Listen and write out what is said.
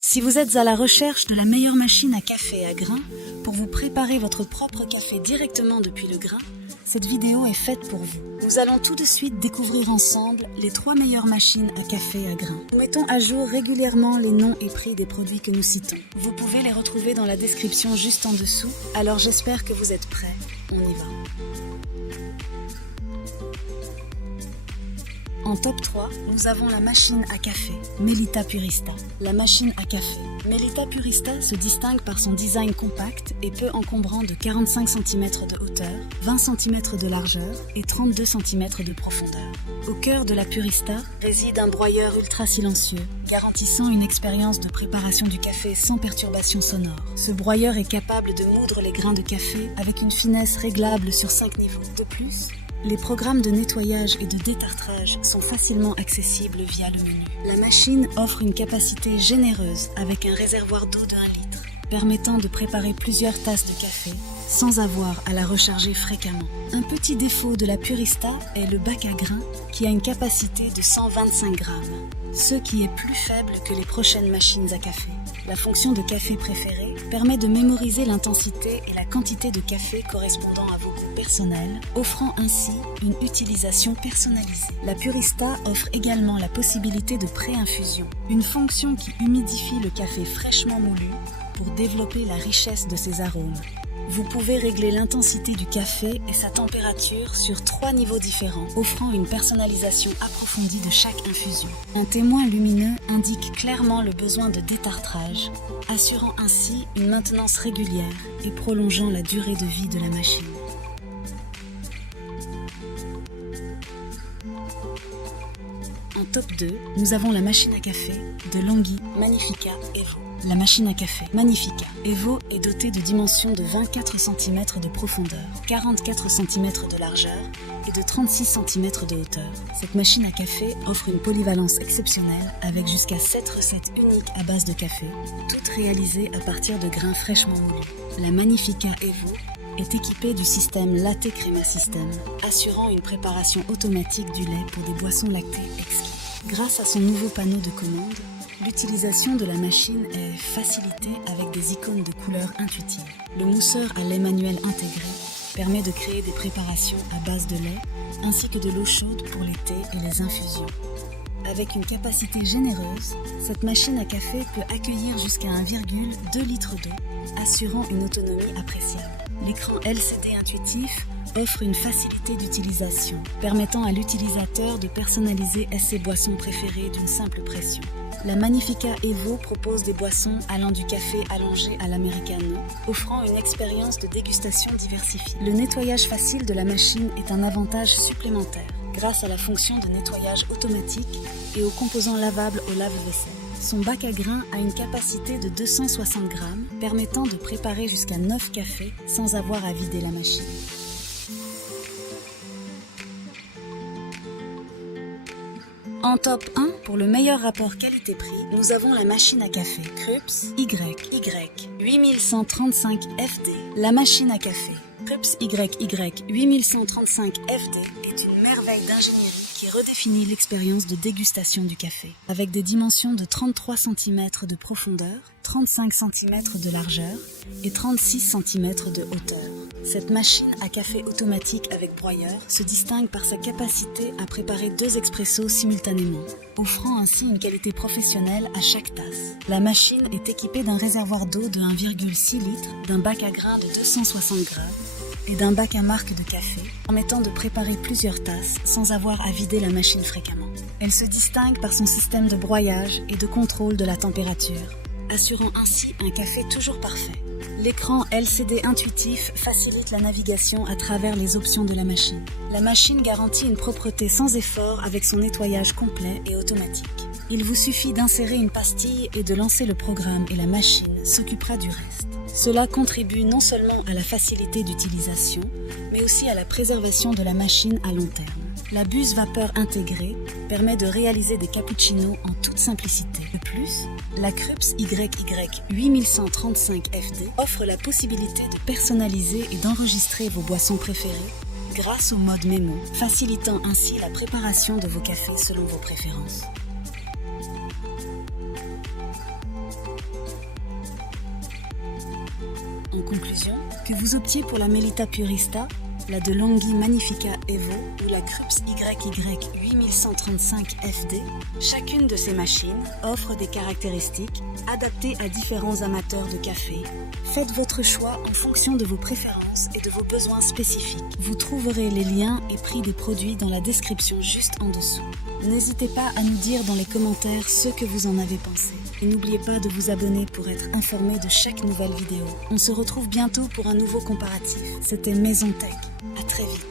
Si vous êtes à la recherche de la meilleure machine à café à grains pour vous préparer votre propre café directement depuis le grain, cette vidéo est faite pour vous. Nous allons tout de suite découvrir ensemble les 3 meilleures machines à café à grains. Nous mettons à jour régulièrement les noms et prix des produits que nous citons. Vous pouvez les retrouver dans la description juste en dessous, alors j'espère que vous êtes prêts. On y va. En top 3, nous avons la machine à café, Melita Purista. La machine à café, Melita Purista se distingue par son design compact et peu encombrant de 45 cm de hauteur, 20 cm de largeur et 32 cm de profondeur. Au cœur de la Purista réside un broyeur ultra silencieux, garantissant une expérience de préparation du café sans perturbation sonore. Ce broyeur est capable de moudre les grains de café avec une finesse réglable sur 5 niveaux. De plus, les programmes de nettoyage et de détartrage sont facilement accessibles via le menu. La machine offre une capacité généreuse avec un réservoir d'eau de 1 litre, permettant de préparer plusieurs tasses de café sans avoir à la recharger fréquemment. Un petit défaut de la Purista est le bac à grains qui a une capacité de 125 grammes, ce qui est plus faible que les prochaines machines à café. La fonction de café préférée permet de mémoriser l'intensité et la quantité de café correspondant à vos goûts personnels, offrant ainsi une utilisation personnalisée. La Purista offre également la possibilité de pré-infusion, une fonction qui humidifie le café fraîchement moulu pour développer la richesse de ses arômes. Vous pouvez régler l'intensité du café et sa température sur 3 niveaux différents, offrant une personnalisation approfondie de chaque infusion. Un témoin lumineux indique clairement le besoin de détartrage, assurant ainsi une maintenance régulière et prolongeant la durée de vie de la machine. En top 2, nous avons la machine à café de Longhi Magnifica Evo. La machine à café Magnifica Evo est dotée de dimensions de 24 cm de profondeur, 44 cm de largeur et de 36 cm de hauteur. Cette machine à café offre une polyvalence exceptionnelle avec jusqu'à 7 recettes uniques à base de café, toutes réalisées à partir de grains fraîchement moulus. La Magnifica Evo est équipée du système Latte Crema System, assurant une préparation automatique du lait pour des boissons lactées exquises. Grâce à son nouveau panneau de commande, l'utilisation de la machine est facilitée avec des icônes de couleurs intuitives. Le mousseur à lait manuel intégré permet de créer des préparations à base de lait ainsi que de l'eau chaude pour les thés et les infusions. Avec une capacité généreuse, cette machine à café peut accueillir jusqu'à 1,2 litre d'eau, assurant une autonomie appréciable. L'écran LCD intuitif offre une facilité d'utilisation, permettant à l'utilisateur de personnaliser ses boissons préférées d'une simple pression. La Magnifica Evo propose des boissons allant du café allongé à l'americano, offrant une expérience de dégustation diversifiée. Le nettoyage facile de la machine est un avantage supplémentaire, grâce à la fonction de nettoyage automatique et aux composants lavables au lave-vaisselle. Son bac à grains a une capacité de 260 grammes, permettant de préparer jusqu'à 9 cafés sans avoir à vider la machine. En top 1, pour le meilleur rapport qualité-prix, nous avons la machine à café Krups YY 8135 FD. La machine à café Krups YY 8135 FD est une merveille d'ingénierie qui redéfinit l'expérience de dégustation du café. Avec des dimensions de 33 cm de profondeur, 35 cm de largeur et 36 cm de hauteur. Cette machine à café automatique avec broyeur se distingue par sa capacité à préparer 2 expressos simultanément, offrant ainsi une qualité professionnelle à chaque tasse. La machine est équipée d'un réservoir d'eau de 1,6 litre, d'un bac à grains de 260 grammes et d'un bac à marque de café, permettant de préparer plusieurs tasses sans avoir à vider la machine fréquemment. Elle se distingue par son système de broyage et de contrôle de la température, assurant ainsi un café toujours parfait. L'écran LCD intuitif facilite la navigation à travers les options de la machine. La machine garantit une propreté sans effort avec son nettoyage complet et automatique. Il vous suffit d'insérer une pastille et de lancer le programme et la machine s'occupera du reste. Cela contribue non seulement à la facilité d'utilisation, mais aussi à la préservation de la machine à long terme. La buse vapeur intégrée permet de réaliser des cappuccinos en toute simplicité. De plus, la Krups YY 8135 FD offre la possibilité de personnaliser et d'enregistrer vos boissons préférées grâce au mode mémo, facilitant ainsi la préparation de vos cafés selon vos préférences. En conclusion, que vous optiez pour la Melita Purista, la DeLonghi Magnifica Evo ou la Krups YY 8135 FD, chacune de ces machines offre des caractéristiques adaptées à différents amateurs de café. Faites votre choix en fonction de vos préférences et de vos besoins spécifiques. Vous trouverez les liens et prix des produits dans la description juste en dessous. N'hésitez pas à nous dire dans les commentaires ce que vous en avez pensé. Et n'oubliez pas de vous abonner pour être informé de chaque nouvelle vidéo. On se retrouve bientôt pour un nouveau comparatif. C'était Maison Tech. À très vite.